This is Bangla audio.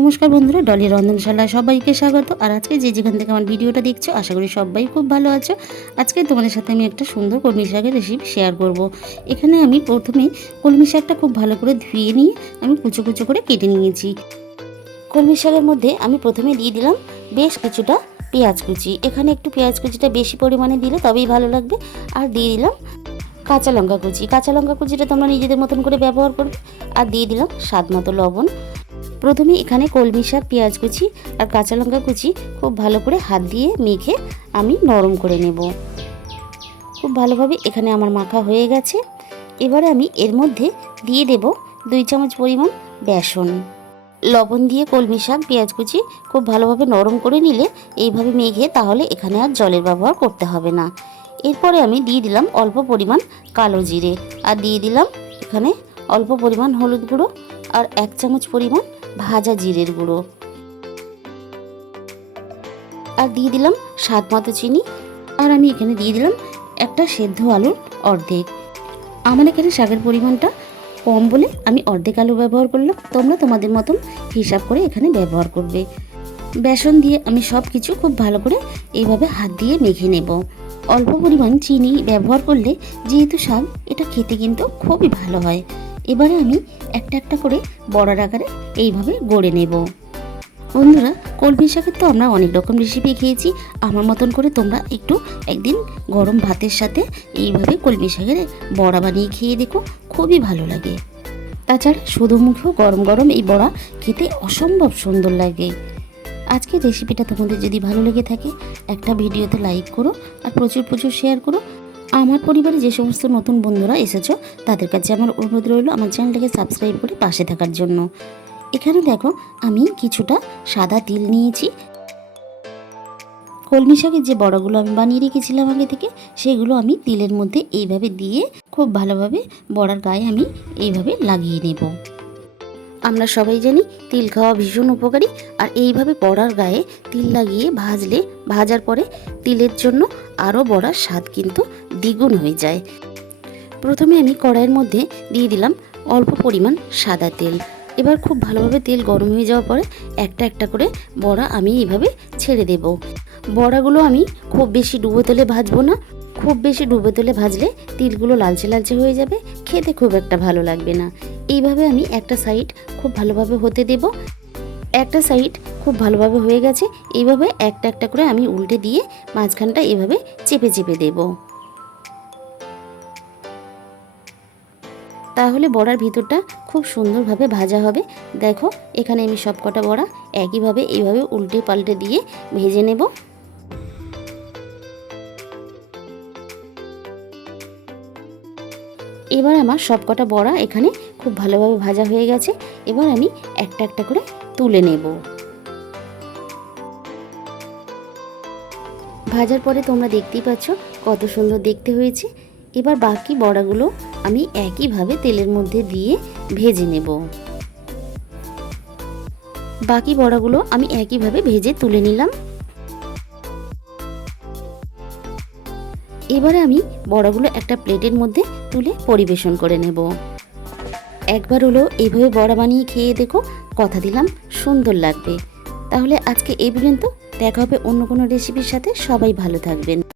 নমস্কার বন্ধুরা, ডলির রন্ধনশালায় সবাইকে স্বাগত। আর আজকে যেখান থেকে আমার ভিডিওটা দেখছো, আশা করি সবাই খুব ভালো আছো। আজকে তোমাদের সাথে আমি একটা সুন্দর কলমি শাকের রেসিপি শেয়ার করব। এখানে আমি প্রথমে কলমি শাকটা খুব ভালো করে ধুয়ে নিয়ে আমি কুচো কুচো করে কেটে নিয়েছি। কলমি শাকের মধ্যে আমি প্রথমে দিয়ে দিলাম বেশ কিছুটা পেঁয়াজ কুচি। এখানে একটু পেঁয়াজ কুচিটা বেশি পরিমাণে দিলে তবেই ভালো লাগবে। আর দিয়ে দিলাম কাঁচা লঙ্কা কুচি। কাঁচা লঙ্কা কুচিটা তোমরা নিজেদের মতন করে ব্যবহার করবে। আর দিয়ে দিলাম স্বাদ মতো লবণ। প্রথমে এখানে কলমি শাক, পেঁয়াজ কুচি আর কাঁচা লঙ্কা কুচি খুব ভালো করে হাত দিয়ে মেখে আমি নরম করে নেব। খুব ভালোভাবে এখানে আমার মাখা হয়ে গেছে। এবারে আমি এর মধ্যে দিয়ে দেব 2 চামচ পরিমাণ বেসন। লবণ দিয়ে কলমি শাক, পেঁয়াজ কুচি খুব ভালোভাবে নরম করে নিলে এইভাবে মেখে তাহলে এখানে আর জলের ব্যবহার করতে হবে না। এরপরে আমি দিয়ে দিলাম অল্প পরিমাণ কালো জিরে, আর দিয়ে দিলাম এখানে অল্প পরিমাণ হলুদ গুঁড়ো আর 1 চামচ পরিমাণ ভাজা জিরের গুঁড়ো, আর দিয়ে দিলাম স্বাদ মতো চিনি। আর আমি এখানে দিয়ে দিলাম একটা সেদ্ধ আলুর অর্ধেক। আমার এখানে শাকের পরিমাণটা কম বলে আমি অর্ধেক আলু ব্যবহার করলাম। তোমরা তোমাদের মতন হিসাব করে এখানে ব্যবহার করবে। বেসন দিয়ে আমি সব কিছু খুব ভালো করে এইভাবে হাত দিয়ে মেখে নেব। অল্প পরিমাণ চিনি ব্যবহার করলে যেহেতু শাক, এটা খেতে কিন্তু খুবই ভালো হয়। এবারে আমি একটা একটা করে বড়ার আকারে এইভাবে গড়ে নেব। বন্ধুরা, কলমি শাকের তো আমরা অনেক রকম রেসিপি খেয়েছি। আমার মতন করে তোমরা একটু একদিন গরম ভাতের সাথে এইভাবে কলমি শাকের বড়া বানিয়ে খেয়ে দেখো, খুবই ভালো লাগে। তাছাড়া শুধু মুখেও গরম গরম এই বড়া খেতে অসম্ভব সুন্দর লাগে। আজকের রেসিপিটা তোমাদের যদি ভালো লেগে থাকে একটা ভিডিওতে লাইক করো আর প্রচুর প্রচুর শেয়ার করো। আমার পরিবারে যে সমস্ত নতুন বন্ধুরা এসেছো তাদের কাছে আমার অনুরোধ রইল আমার চ্যানেলটাকে সাবস্ক্রাইব করে পাশে থাকার জন্য। এখানে দেখো আমি কিছুটা সাদা তিল নিয়েছি। কলমি শাকের যে বড়াগুলো আমি বানিয়ে রেখেছিলাম আগে থেকে, সেগুলো আমি তিলের মধ্যে এইভাবে দিয়ে খুব ভালোভাবে বড়ার গায়ে আমি এইভাবে লাগিয়ে নেব। আমরা সবাই জানি তিল খাওয়া ভীষণ উপকারী। আর এইভাবে বড়ার গায়ে তিল লাগিয়ে ভাজলে, ভাজার পরে তিলের জন্য আরও বড়ার স্বাদ কিন্তু দ্বিগুণ হয়ে যায়। প্রথমে আমি কড়াইয়ের মধ্যে দিয়ে দিলাম অল্প পরিমাণ সাদা তেল। এবার খুব ভালোভাবে তেল গরম হয়ে যাওয়ার পরে একটা একটা করে বড়া আমি এইভাবে ছেড়ে দেব। বড়াগুলো আমি খুব বেশি ডুবো তেলে ভাজবো না। খুব বেশি ডুবো তেলে ভাজলে তিলগুলো লালচে লালচে হয়ে যাবে, খেতে খুব একটা ভালো লাগবে না। এইভাবে আমি একটা সাইড খুব ভালোভাবে হতে দেব। একটা সাইড খুব ভালোভাবে হয়ে গেছে। এইভাবে একটা একটা করে আমি উল্টে দিয়ে মাঝখানটা এভাবে চেপে চেপে দেব। তাহলে বড়ার ভিতরটা খুব সুন্দরভাবে ভাজা হবে। দেখো এখানে আমি সব কটা বড়া একইভাবে এইভাবে উল্টে পাল্টে দিয়ে ভেজে নেব। এবার আমার সব কটা বড়া এখানে খুব ভালোভাবে ভাজা হয়ে গেছে। এবার আমি একটা একটা করে তুলে নেব। ভাজার পরে তোমরা দেখতেই পাচ্ছ কত সুন্দর দেখতে হয়েছে। এবার বাকি বড়াগুলো আমি একইভাবে তেলের মধ্যে দিয়ে ভেজে নেব। বাকি বড়াগুলো আমি একইভাবে ভেজে তুলে নিলাম। এবারে আমি বড়াগুলো একটা প্লেটের মধ্যে তুলে পরিবেশন করে নেব। একবার হলো এইভাবে বড়া বানিয়ে খেয়ে দেখো, কথা দিলাম সুন্দর লাগবে। তাহলে আজকে এই পর্যন্ত, দেখা হবে অন্য কোনো রেসিপির সাথে। সবাই ভালো থাকবেন।